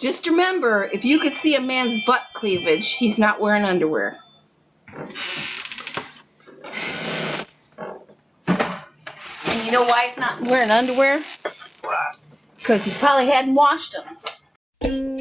Just remember, if you could see a man's butt cleavage, he's not wearing underwear. And you know why he's not wearing underwear? Because he probably hadn't washed them.